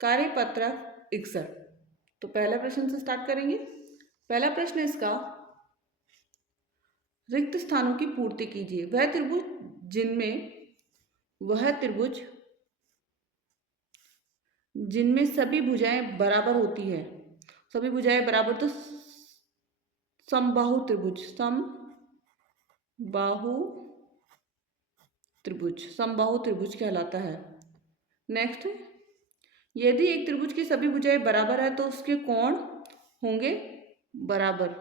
कार्यपत्रक 61। तो पहला प्रश्न से स्टार्ट करेंगे। पहला प्रश्न इसका, रिक्त स्थानों की पूर्ति कीजिए। वह त्रिभुज जिनमें सभी भुजाएं बराबर होती है। सभी भुजाएं बराबर तो समबाहु त्रिभुज, समबाहु त्रिभुज कहलाता है। नेक्स्ट, यदि एक त्रिभुज की सभी भुजाएं बराबर है तो उसके कोण होंगे बराबर।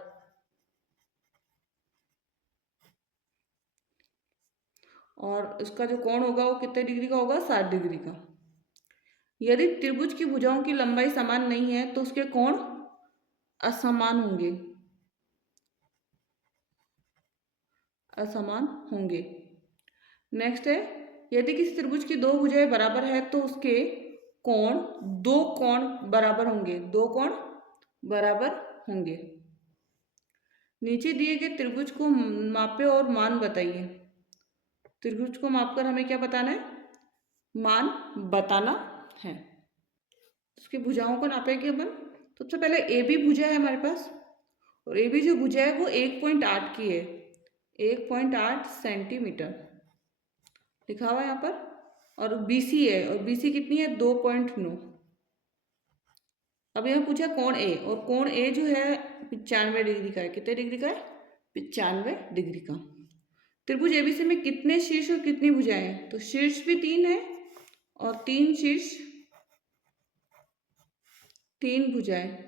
और उसका जो कोण होगा वो कितने डिग्री का होगा? 60 डिग्री का। यदि त्रिभुज की भुजाओं की लंबाई समान नहीं है तो उसके कोण असमान होंगे, नेक्स्ट है, यदि किसी त्रिभुज की दो भुजाएं बराबर है तो उसके दो कोण बराबर होंगे। नीचे दिए गए त्रिभुज को मापे और मान बताइए। त्रिभुज को मापकर हमें क्या बताना है? मान बताना है। उसकी भुजाओं को नापेंगे अपन। सबसे पहले ए बी भुजा है हमारे पास, और ए बी जो भुजा है वो 1.8 की है, 1.8 सेंटीमीटर लिखा हुआ है यहाँ पर। और BC है, और BC कितनी है? 2.9। अब यहाँ पूछा कोण ए, और कोण ए जो है 95 डिग्री का है। कितने डिग्री का है? 95 डिग्री का। त्रिभुज एबीसी में कितने शीर्ष और कितनी भुजाएं हैं? तो शीर्ष भी 3 है और 3 शीर्ष 3 भुजाएं।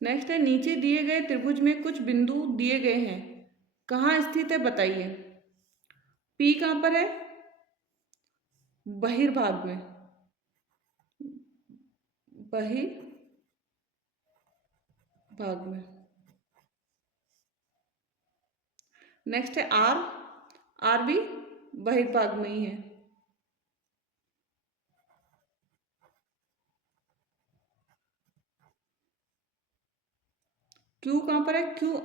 नेक्स्ट है, नीचे दिए गए त्रिभुज में कुछ बिंदु दिए गए हैं, कहाँ स्थित है बताइए। P कहाँ पर है? बहिर्भाग में, नेक्स्ट है R भी बहिर्भाग में ही है। Q कहाँ पर है? Q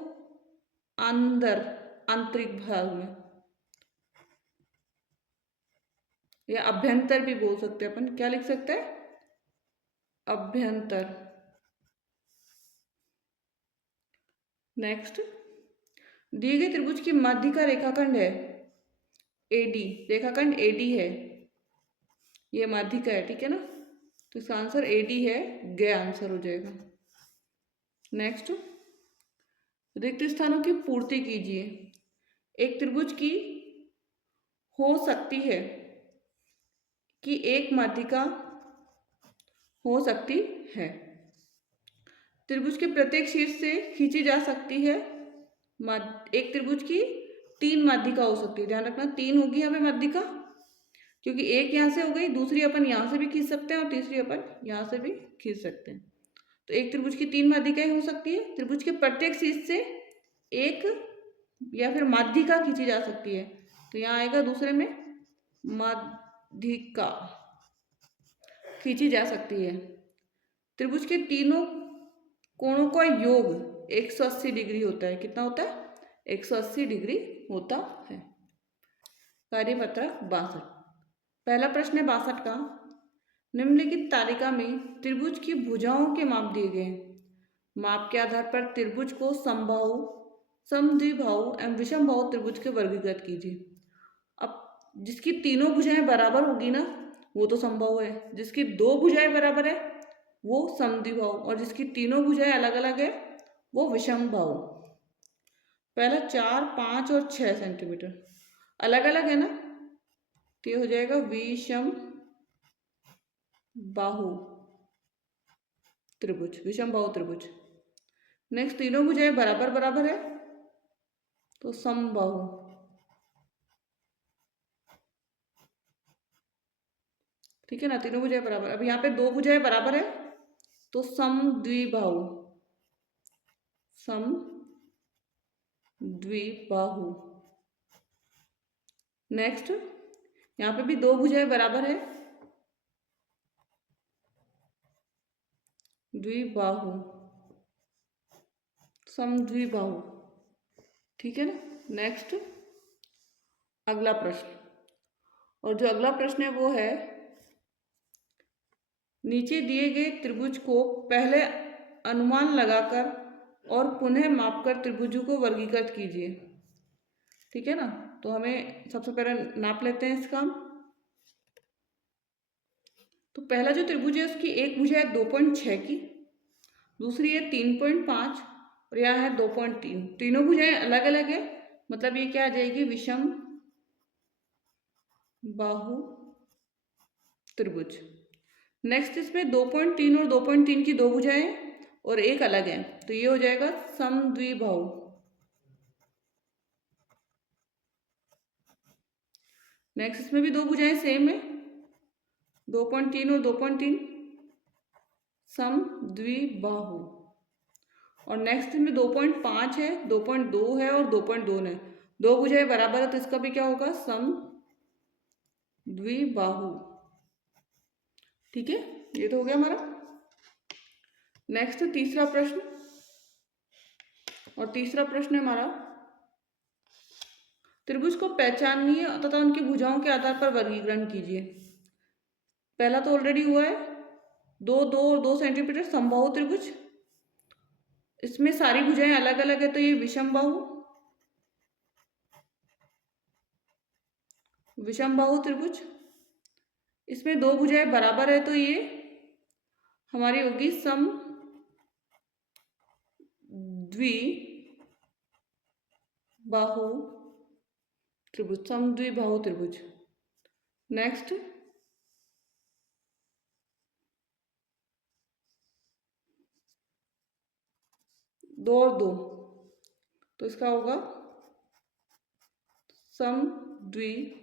अंदर, आंतरिक भाग में, या अभ्यंतर भी बोल सकते हैं अपन। क्या लिख सकते हैं? अभ्यंतर। नेक्स्ट, दिए गए त्रिभुज की मध्य का रेखाखंड है AD, रेखाखंड AD है, ये मध्य का है, ठीक है ना। तो इसका आंसर AD है, ग आंसर हो जाएगा। नेक्स्ट, रिक्त स्थानों की पूर्ति कीजिए। एक त्रिभुज की हो सकती है कि एक माध्यिका हो सकती है। त्रिभुज के प्रत्येक शीर्ष से खींची जा सकती है। एक त्रिभुज की 3 माध्यिका हो सकती है, ध्यान रखना 3 होगी हमें माध्यिका, क्योंकि एक यहाँ से हो गई, दूसरी अपन यहाँ से भी खींच सकते हैं और तीसरी अपन यहाँ से भी खींच सकते हैं। तो एक त्रिभुज की 3 माध्यिकाएं हो सकती है। त्रिभुज के प्रत्येक शीर्ष से एक या फिर माध्यिका खींची जा सकती है। तो यहाँ आएगा दूसरे में माध्यिका खींची जा सकती है। त्रिभुज के तीनों कोणों का योग 180 डिग्री होता है। कितना होता है? 180 डिग्री होता है। कार्यपत्रक 62। पहला प्रश्न है 62 का, निम्नलिखित तालिका में त्रिभुज की भुजाओं के माप दिए गए हैं। माप के आधार पर त्रिभुज को समबाहु, समद्विबाहु एवं विषमबाहु त्रिभुज के वर्गीकृत कीजिए। अब जिसकी तीनों भुजाएं बराबर होगी ना, वो तो समबाहु है। जिसकी 2 भुजाएं बराबर है वो समद्विबाहु, और जिसकी तीनों भुजाएं अलग अलग है वो विषमबाहु। पहला 4, 5 और 6 सेंटीमीटर अलग अलग है ना, तो ये हो जाएगा विषम बाहु त्रिभुज, विषमबाहु त्रिभुज। नेक्स्ट, तीनों भुजाएं बराबर बराबर है तो समबाहु। ठीक है ना, तीनों भुजाएं बराबर। अब यहाँ पे 2 भुजाएं बराबर है तो समद्विबाहु, समद्विबाहु। नेक्स्ट, यहाँ पे भी 2 भुजाएं बराबर है द्विबाहु, समद्विबाहु, ठीक है ना। नेक्स्ट अगला प्रश्न, और जो अगला प्रश्न है वो है, नीचे दिए गए त्रिभुज को पहले अनुमान लगाकर और पुनः मापकर त्रिभुजों को वर्गीकृत कीजिए, ठीक है ना। तो हमें सबसे पहले नाप लेते हैं इसका। तो पहला जो त्रिभुज है उसकी एक भुजा है 2.6 की, दूसरी है 3.5 और यहाँ है 2.3। तीनों भुजाएं अलग अलग है, मतलब ये क्या आ जाएगी, विषम बाहु त्रिभुज। नेक्स्ट इसमें 2.3 और 2.3 की दो भुजाएं और एक अलग है, तो ये हो जाएगा समद्विबाहु। नेक्स्ट इसमें भी दो भुजाएं सेम है, 2.3 और 2.3, समद्विबाहु। और नेक्स्ट में 2.5 है, 2.2 है और 2.2 है, दो भुजाएं बराबर है, तो इसका भी क्या होगा, समद्विबाहु, ठीक है। ये तो हो गया हमारा। नेक्स्ट तीसरा प्रश्न, और तीसरा प्रश्न है हमारा, त्रिभुज को पहचानिए तथा उनकी भुजाओं के आधार पर वर्गीकरण कीजिए। पहला तो ऑलरेडी हुआ है, 2 सेंटीमीटर समबाहु त्रिभुज, इसमें सारी भुजाएं अलग अलग है, तो ये विषम बाहु त्रिभुज। इसमें दो भुजाएं बराबर है, तो ये हमारी होगी समद्विबाहु त्रिभुज, समद्विबाहु त्रिभुज। नेक्स्ट 2 और 2, तो इसका होगा समद्विबाहु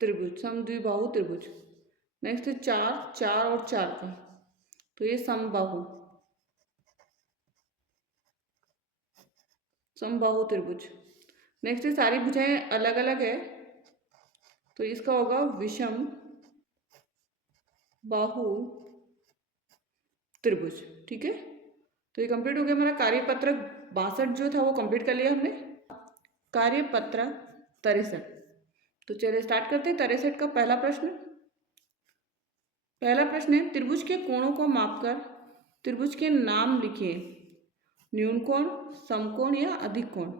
त्रिभुज, समद्विबाहु त्रिभुज। नेक्स्ट 4 और 4 का, तो ये समबाहु त्रिभुज। नेक्स्ट ये सारी भुजाएं अलग अलग है, तो इसका होगा विषम बाहु त्रिभुज, ठीक है। तो ये कंप्लीट हो गया हमारा कार्यपत्र 62 जो था वो कंप्लीट कर लिया हमने। कार्यपत्र 63, तो चलिए स्टार्ट करते हैं 63 का पहला प्रश्न। पहला प्रश्न है, त्रिभुज के कोणों को मापकर त्रिभुज के नाम लिखिए। न्यून कोण, समकोण या अधिक कोण।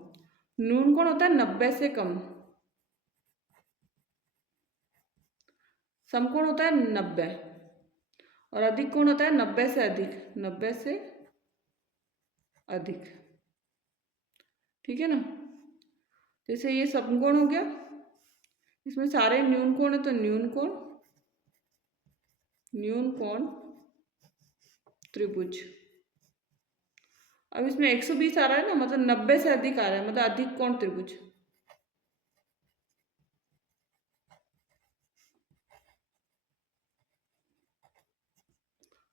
न्यून कोण होता है 90 से कम, समकोण होता है 90 और अधिक कोण होता है 90 से अधिक, 90 से अधिक, ठीक है ना। जैसे ये समकोण हो गया, इसमें सारे न्यून कोण है, तो न्यून कोण त्रिभुज। अब इसमें 120 आ रहा है ना, मतलब 90 से अधिक आ रहा है, मतलब अधिक कोण त्रिभुज।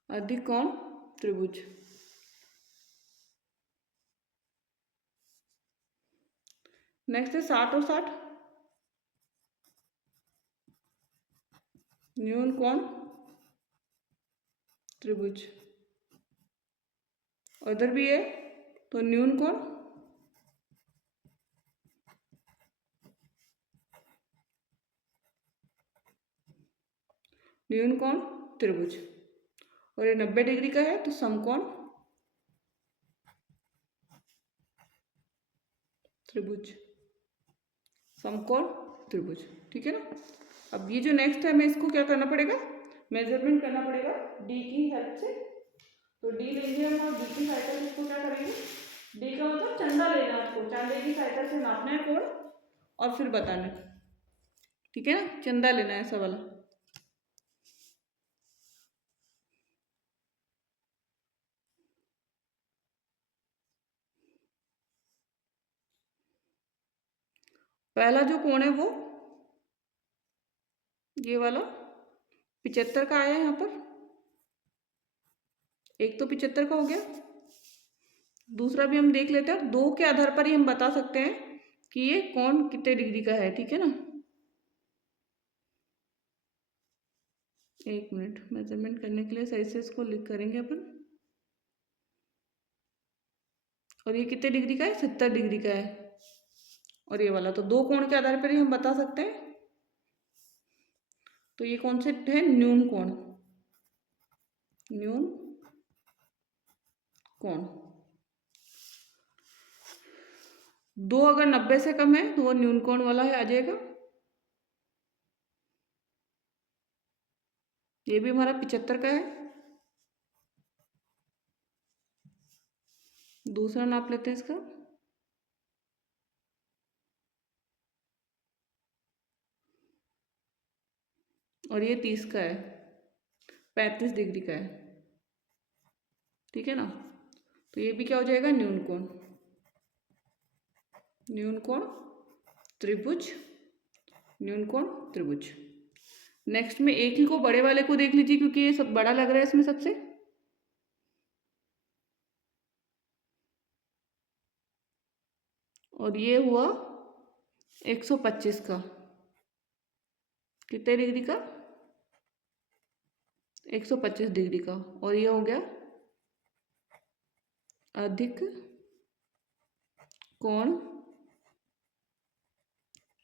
अधिक कोण त्रिभुज। नेक्स्ट है 60 और 60, न्यून कोण त्रिभुज। और इधर भी है, तो न्यून कोण त्रिभुज। और ये 90 डिग्री का है, तो समकोण त्रिभुज, समकोण त्रिभुज, ठीक है ना। अब ये जो नेक्स्ट है, हमें इसको क्या करना पड़ेगा, मेजरमेंट करना पड़ेगा डी की हेल्प से। तो डी लेंगे हम और डी की सहायता से इसको क्या करेंगे, डी का मतलब चंदा लेना, आपको चांदे की सहायता से नापना है कोण और फिर बताना है, ठीक है ना, चंदा लेना है ऐसा वाला। पहला जो कोण है वो ये वाला 75 का आया यहाँ पर, एक तो 75 का हो गया। दूसरा भी हम देख लेते हैं, 2 के आधार पर ही हम बता सकते हैं कि ये कोण कितने डिग्री का है, ठीक है ना। एक मिनट, मेजरमेंट करने के लिए सही से इसको लिख करेंगे अपन। और ये कितने डिग्री का है? 70 डिग्री का है। और ये वाला तो दो कोण के आधार पर ही हम बता सकते हैं। तो ये कौन से है? न्यून कोण, न्यून कोण। दो अगर 90 से कम है तो वो न्यून कोण वाला है, आ जाएगा। ये भी हमारा 75 का है। दूसरा नाप लेते हैं इसका। और ये 30 का है, 35 डिग्री का है, ठीक है ना। तो ये भी क्या हो जाएगा? न्यून कोण, न्यून कोण त्रिभुज, न्यून कोण त्रिभुज। नेक्स्ट में एक ही को बड़े वाले को देख लीजिए, क्योंकि ये सब बड़ा लग रहा है इसमें सबसे। और ये हुआ 125 का, कितने डिग्री का? 125 डिग्री का। और ये हो गया अधिक कोण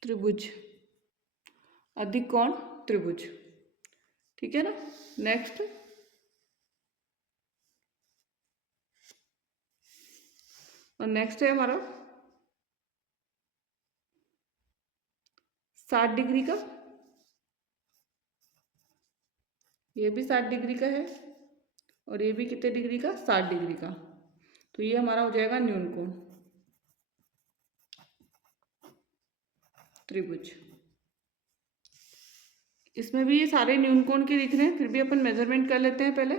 त्रिभुज, अधिक कोण त्रिभुज, ठीक है ना। नेक्स्ट और नेक्स्ट है हमारा 60 डिग्री का। ये भी 60 डिग्री का है। और ये भी कितने डिग्री का? 60 डिग्री का। तो ये हमारा हो जाएगा न्यून कोण त्रिभुज। इसमें भी ये सारे न्यून कोण के दिख रहे हैं, फिर भी अपन मेजरमेंट कर लेते हैं पहले।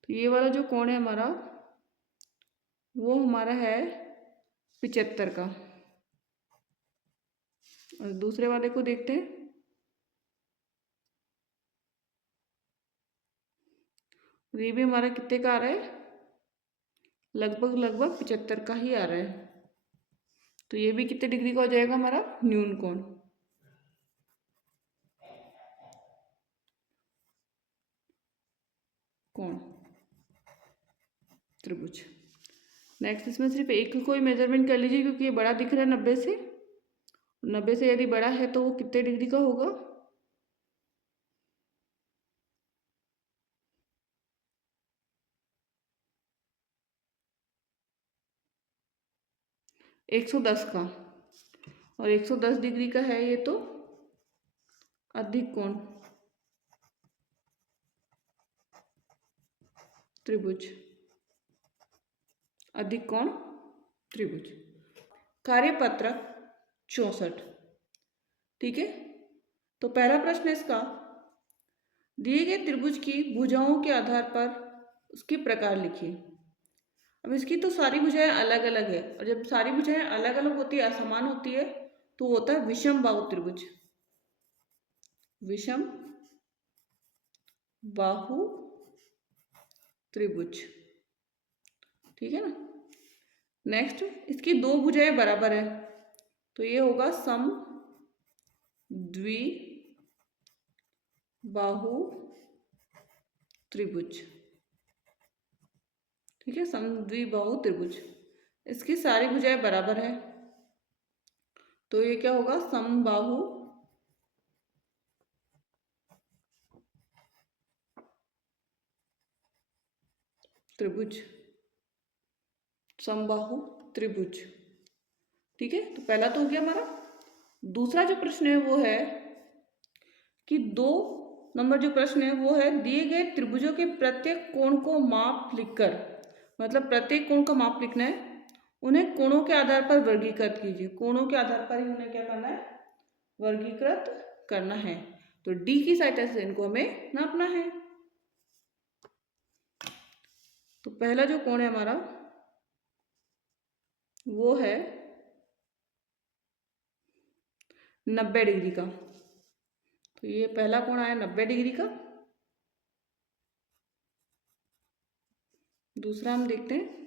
तो ये वाला जो कोण है हमारा, वो हमारा है 75 का। और दूसरे वाले को देखते हैं। ये भी हमारा कितने का आ रहा है? लगभग लगभग 75 का ही आ रहा है। तो ये भी कितने डिग्री का हो जाएगा हमारा? न्यून कोण। कोण त्रिभुज। नेक्स्ट इसमें सिर्फ एक को ही मेजरमेंट कर लीजिए, क्योंकि ये बड़ा दिख रहा है 90 से। 90 से यदि बड़ा है तो वो कितने डिग्री का होगा? 110 का। और 110 डिग्री का है ये तो अधिक कोण त्रिभुज, अधिक कोण त्रिभुज। कार्यपत्रक 64, ठीक है। तो पहला प्रश्न इसका, दिए गए त्रिभुज की भुजाओं के आधार पर उसके प्रकार लिखिए। अब इसकी तो सारी भुजाएं अलग अलग है, और जब सारी भुजाएं अलग अलग होती है, असमान होती है, तो होता है विषम बाहु त्रिभुज, विषम बाहु त्रिभुज, ठीक है ना। नेक्स्ट, इसकी दो भुजाएं बराबर है, तो ये होगा सम द्वि बाहु त्रिभुज, ठीक है, समद्विबाहु त्रिभुज। इसकी सारी भुजाएं बराबर है, तो ये क्या होगा? समबाहु त्रिभुज, समबाहु त्रिभुज, ठीक है। तो पहला तो हो गया हमारा। दूसरा जो प्रश्न है वो है कि 2 नंबर जो प्रश्न है वो है, दिए गए त्रिभुजों के प्रत्येक कोण को माप लिखकर, मतलब प्रत्येक कोण का माप लिखना है, उन्हें कोणों के आधार पर वर्गीकृत कीजिए। कोणों के आधार पर ही उन्हें क्या करना है? वर्गीकृत करना है। तो डी की सहायता से इनको हमें नापना है। तो पहला जो कोण है हमारा वो है 90 डिग्री का। तो ये पहला कोण आया 90 डिग्री का। दूसरा हम देखते हैं,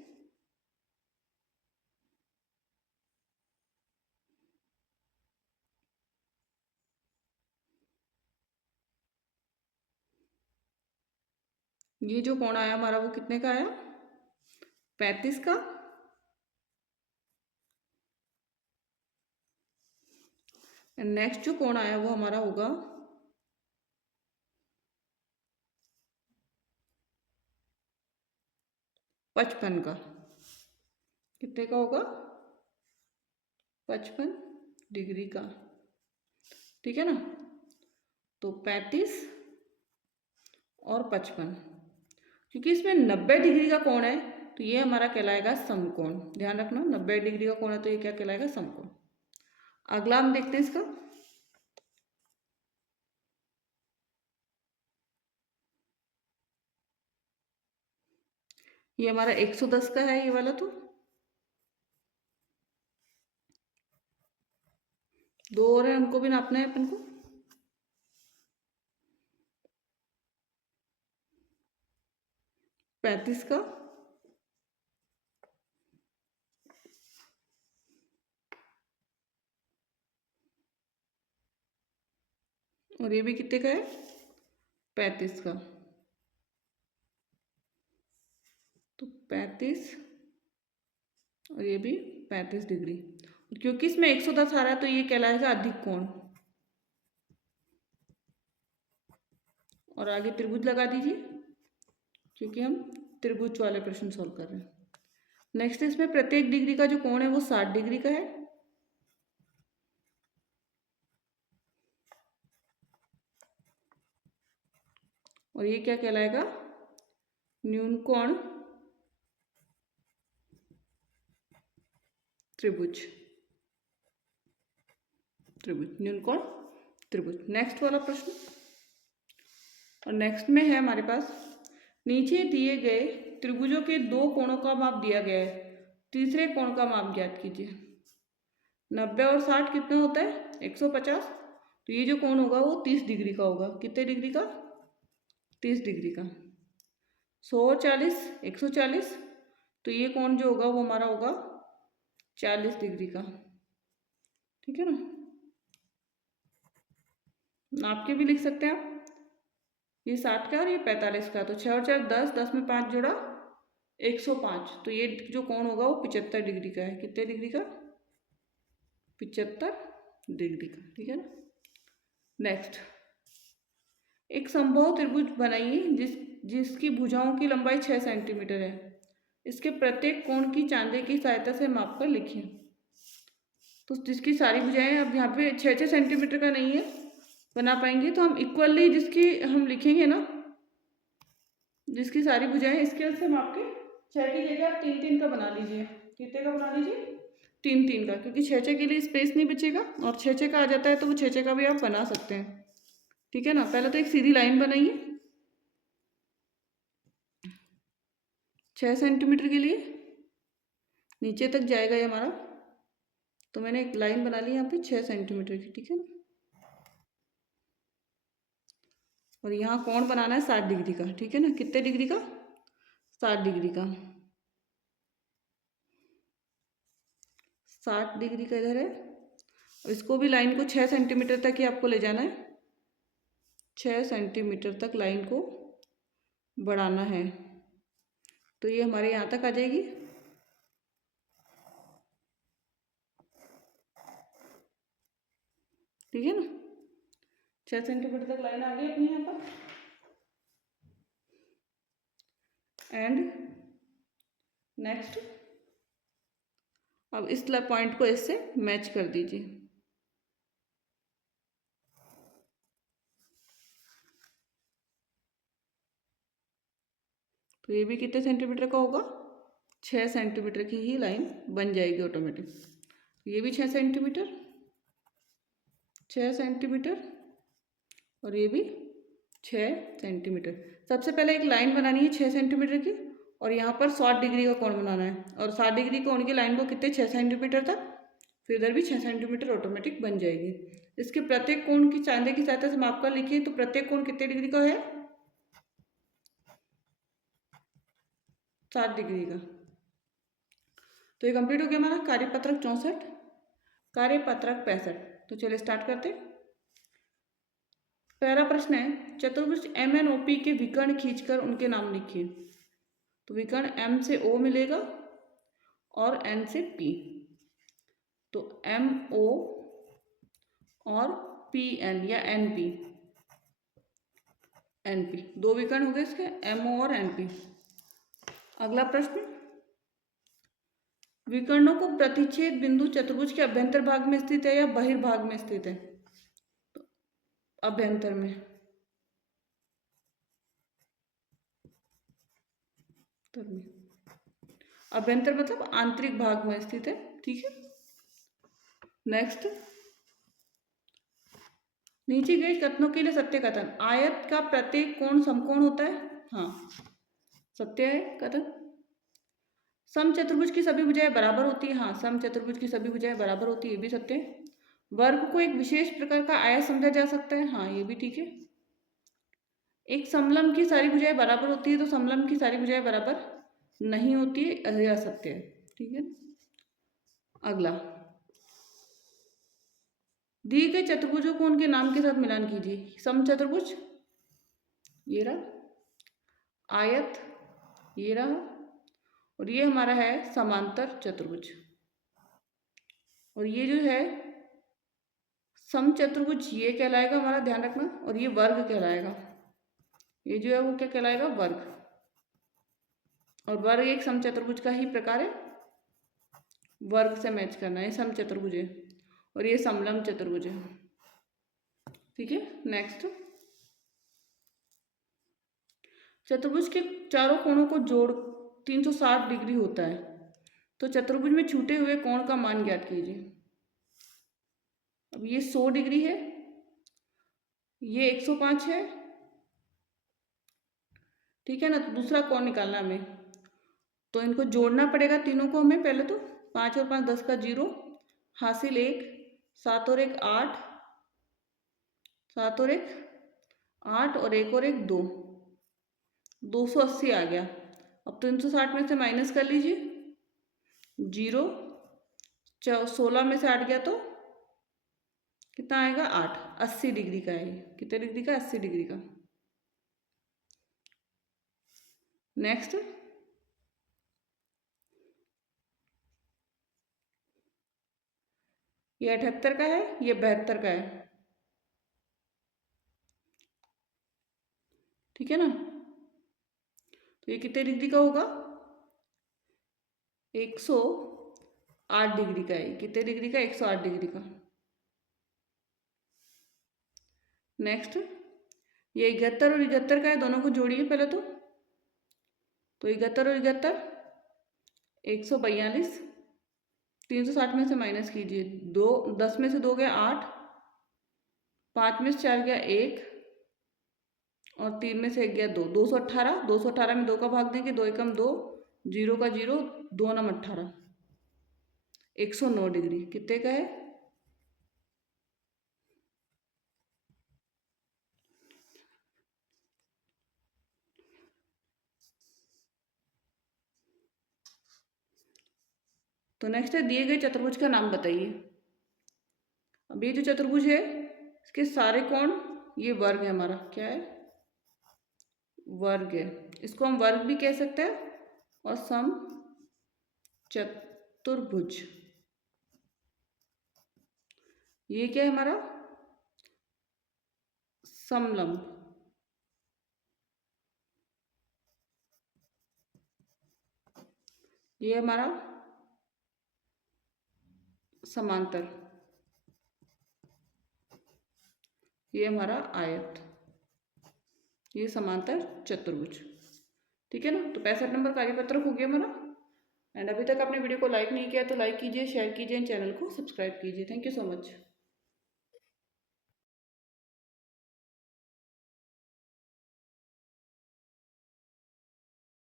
ये जो कोण आया हमारा वो कितने का आया? 35 का। नेक्स्ट जो कोण आया वो हमारा होगा 55 का। कितने का होगा? 55 डिग्री का। ठीक है ना। तो 35 और 55, क्योंकि इसमें 90 डिग्री का कोण है तो ये हमारा कहलाएगा समकोण। ध्यान रखना, 90 डिग्री का कोण है तो ये क्या कहलाएगा? समकोण। अगला हम देखते हैं इसका। ये हमारा 110 का है ये वाला। तो दो और है, उनको भी नापना है अपन को। पैंतीस का और ये भी कितने का है? 35 का। तो 35 और ये भी 35 डिग्री। क्योंकि इसमें 110 आ रहा है तो ये कहलाएगा अधिक कोण। और आगे त्रिभुज लगा दीजिए, क्योंकि हम त्रिभुज वाले प्रश्न सॉल्व कर रहे हैं। नेक्स्ट इसमें प्रत्येक डिग्री का जो कोण है वो 60 डिग्री का है। और ये क्या कहलाएगा? न्यून कोण त्रिभुज। त्रिभुज, न्यून कोण त्रिभुज। नेक्स्ट वाला प्रश्न। और नेक्स्ट में है हमारे पास, नीचे दिए गए त्रिभुजों के दो कोणों का माप दिया गया है, तीसरे कोण का माप ज्ञात कीजिए। 90 और 60 कितना होता है? 150। तो ये जो कोण होगा वो 30 डिग्री का होगा। कितने डिग्री का? 30 डिग्री का। 100 और 40 140। तो ये कोण जो होगा वो हमारा होगा 40 डिग्री का। ठीक है ना। नाप के भी लिख सकते हैं आप। ये 60 का और ये 45 का। तो 6 और 4 10, 10 में 5 जोड़ा 105। तो ये जो कोण होगा वो 75 डिग्री का है। कितने डिग्री का? 75 डिग्री का। ठीक है ना। नेक्स्ट, एक समबाहु त्रिभुज बनाइए जिसकी भुजाओं की लंबाई 6 सेंटीमीटर है। इसके प्रत्येक कोण की चांदे की सहायता से माप कर लिखिए। तो जिसकी सारी भुजाएं, अब यहाँ पे 6 सेंटीमीटर का नहीं है बना पाएंगे, तो हम इक्वली जिसकी हम लिखेंगे ना, जिसकी सारी भुजाएं, स्केल से माप के 6 की जगह आप 3-3 का बना लीजिए। कितने का बना लीजिए? 3-3 का, क्योंकि 6 के लिए स्पेस नहीं बचेगा। और 6 का आ जाता है तो वो 6 का भी आप बना सकते हैं। ठीक है ना। पहले तो एक सीधी लाइन बनाइए 6 सेंटीमीटर के लिए, नीचे तक जाएगा ये हमारा। तो मैंने एक लाइन बना ली यहाँ पे 6 सेंटीमीटर की। ठीक है ना। और यहाँ कोण बनाना है 60 डिग्री का। ठीक है ना। कितने डिग्री का? 60 डिग्री का। 60 डिग्री का इधर है। और इसको भी लाइन को 6 सेंटीमीटर तक ही आपको ले जाना है। 6 सेंटीमीटर तक लाइन को बढ़ाना है। तो ये हमारे यहाँ तक आ जाएगी। ठीक है ना। 6 सेंटीमीटर तक लाइन आ गई अपनी यहाँ पर। एंड नेक्स्ट, अब इस पॉइंट को इससे मैच कर दीजिए। तो ये भी कितने सेंटीमीटर का होगा? 6 सेंटीमीटर की ही लाइन बन जाएगी ऑटोमेटिक। ये भी 6 सेंटीमीटर, 6 सेंटीमीटर और ये भी 6 सेंटीमीटर। सबसे पहले एक लाइन बनानी है 6 सेंटीमीटर की, और यहाँ पर 60 डिग्री का कोण बनाना है। और 60 डिग्री कोण की लाइन को कितने? 6 सेंटीमीटर तक। फिर इधर भी 6 सेंटीमीटर ऑटोमेटिक बन जाएगी। इसके प्रत्येक कोण की चांदे की सहायता से माप कर लिखिए। तो प्रत्येक कोण कितने डिग्री का है? 60 डिग्री का। तो ये कंप्लीट हो गया हमारा कार्यपत्रक 64, कार्यपत्रक 65। तो चलिए स्टार्ट करते हैं। पहला प्रश्न है, चतुर्भुज MNOP के विकर्ण खींचकर उनके नाम लिखिए। तो विकर्ण M से O मिलेगा और N से P, तो MO और PN या NP, दो विकर्ण हो गए इसके, MO और NP। अगला प्रश्न, विकर्णों को प्रतिच्छेद बिंदु चतुर्भुज के अभ्यंतर भाग में स्थित है या बहिर्भाग में स्थित है? तो अभ्यंतर में, अभ्यंतर मतलब आंतरिक भाग में स्थित है। ठीक है, नेक्स्ट, नीचे गए कथनों के लिए सत्य कथन। आयत का प्रत्येक कोण समकोण होता है, हाँ सत्य है कथन। समचतुर्भुज की सभी भुजाएं बराबर होती है, हाँ समचतुर्भुज की सभी भुजाएं बराबर होती है, ये भी सत्य है। वर्ग को एक विशेष प्रकार का आयत समझा जा सकता है, हाँ ये भी ठीक है। एक समलंब की सारी भुजाएं बराबर होती है, तो समलंब की सारी भुजाएं बराबर नहीं होती है, यह सत्य है। ठीक है, अगला, दिए गए चतुर्भुजों को उनके नाम के साथ मिलान कीजिए। समचतुर्भुज ये रहा, आयत ये रहा, और ये हमारा है समांतर चतुर्भुज, और ये जो है समचतुर्भुज ये कहलाएगा हमारा, ध्यान रखना, और ये वर्ग कहलाएगा। ये जो है वो क्या कहलाएगा, वर्ग। और वर्ग एक समचतुर्भुज का ही प्रकार है, वर्ग से मैच करना है। समचतुर्भुज है और ये समलंब चतुर्भुज है। ठीक है, नेक्स्ट, चतुर्भुज के चारों कोणों को जोड़ 360 डिग्री होता है, तो चतुर्भुज में छूटे हुए कोण का मान ज्ञात कीजिए। अब ये 100 डिग्री है, ये 105 है, ठीक है ना। तो दूसरा कोण निकालना हमें, तो इनको जोड़ना पड़ेगा तीनों को हमें। पहले तो 5 और 5 10 का 0, हासिल 1, 7 और 1 8, 7 और 1 8, और 1 और 1 2, 280 आ गया। अब 360 में से माइनस कर लीजिए, 0, 16 में से 8 गया तो कितना आएगा, 8, 80 डिग्री का है। कितने डिग्री का, 80 डिग्री का। नेक्स्ट, ये 78 का है, ये 72 का है। ठीक है ना, तो ये कितने डिग्री का होगा, 108 डिग्री का है। कितने डिग्री का, 108 डिग्री का। नेक्स्ट, ये 71 और 71 का है, दोनों को जोड़िए पहले तो 71 और 71 142, 360 में से माइनस कीजिए, 2 10 में से 2 गया 8, 5 में से 4 गया 1, और 3 में से 1 गया 2, 218, 218 में 2 का भाग देंगे, 2 एकम 2, 0 का 0, 2 नम 18, 109 डिग्री। कितने का है, तो नेक्स्ट है, दिए गए चतुर्भुज का नाम बताइए। अब ये जो चतुर्भुज है इसके सारे कोण, ये वर्ग है हमारा, क्या है, वर्ग है। इसको हम वर्ग भी कह सकते हैं और सम चतुर्भुज, ये क्या है हमारा, समलंब, ये हमारा समांतर, ये हमारा आयत, ये समांतर चतुर्भुज। ठीक है ना, तो 65 नंबर कार्यपत्रक हो गया हमारा। एंड अभी तक आपने वीडियो को लाइक नहीं किया तो लाइक कीजिए, शेयर कीजिए, चैनल को सब्सक्राइब कीजिए। Thank you so much.